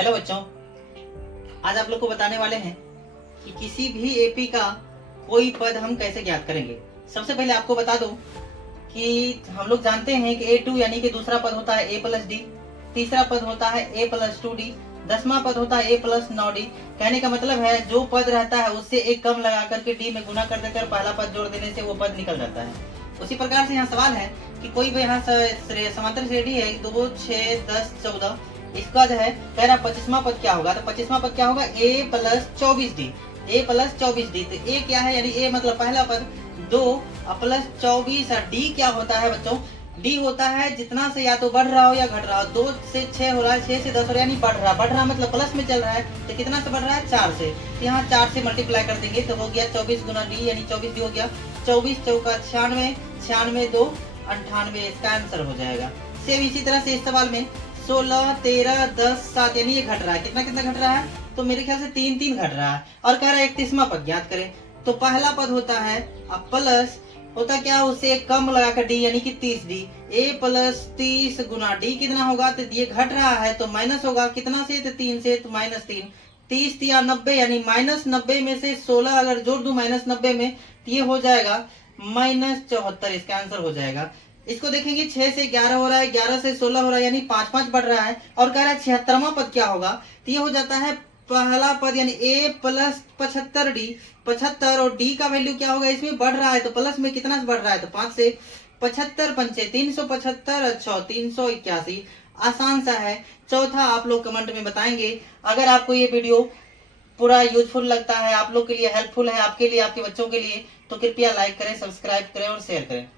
Hello बच्चों, आज आप लोग को बताने वाले हैं कि किसी भी एपी का कोई पद हम कैसे ज्ञात करेंगे। सबसे पहले आपको बता दूं कि हम लोग जानते हैं कि A2 यानी कि दूसरा पद होता है A प्लस डी, तीसरा पद होता है A प्लस 2D, 10वां पद होता है A प्लस 9D। कहने का मतलब है जो पद रहता है उससे एक कम लगा करके डी में गुना कर देकर पहला पद जोड़ देने से वो पद निकल जाता है। उसी प्रकार से यहाँ सवाल है कि कोई भी यहाँ समांतर श्रेणी है 2, 6, 10, 14। इसका जो है कह रहा 25वां पद क्या होगा, तो 25वां पद क्या होगा A plus 24D। A plus 24D, तो A क्या है यानी A मतलब पहला पद 2 प्लस 24 और D क्या होता है बच्चों, D होता है जितना से या तो बढ़ रहा हो या घट रहा हो। 2 से 6 हो रहा है, 6 से 10 हो रहा है यानी बढ़ रहा मतलब प्लस में चल रहा है। तो कितना से बढ़ रहा है 4 से, तो यहाँ 4 से मल्टीप्लाई कर देंगे तो हो गया 24 गुना D यानी 24D हो गया 24 चौका 96, 96 2 98, इसका आंसर हो जाएगा। सेम इसी तरह से इस सवाल में 16, 13, 10, 7 यानी ये घट रहा है। कितना कितना घट रहा है, तो मेरे ख्याल से 3 3 घट रहा है। और कह रहा है 31वां पद ज्ञात करें, तो पहला पद होता है अब प्लस होता क्या उससे एक कम लगाकर डी यानी कि 30D। A plus 30 Guna D कितना होगा, तो ये घट रहा है तो माइनस होगा कितना से, तो 3 से, तो माइनस 3। 30 या 90 यानी माइनस 90 में से 16 अगर जोड़ दूं माइनस 90 में तो ये हो जाएगा माइनस 74, इसका आंसर हो जाएगा। इसको देखेंगे 6 से 11 हो रहा है, 11 से 16 हो रहा है यानी 5 5 बढ़ रहा है। और कह रहा है 76वां पद क्या होगा, तो ये हो जाता है पहला पद यानी A प्लस 75D। 75 और D का वैल्यू क्या होगा, इसमें बढ़ रहा है तो प्लस में कितना से बढ़ रहा है, तो 5 से। 75 पंचे 375, अच्छा 381। आसान सा है। चौथा आप लोग कमेंट में बताएंगे। अगर आपको ये वीडियो पूरा यूजफुल लगता है, आप लोग के लिए हेल्पफुल है, आपके लिए, आपके बच्चों के लिए, तो कृपया लाइक करें, सब्सक्राइब करें और शेयर करें।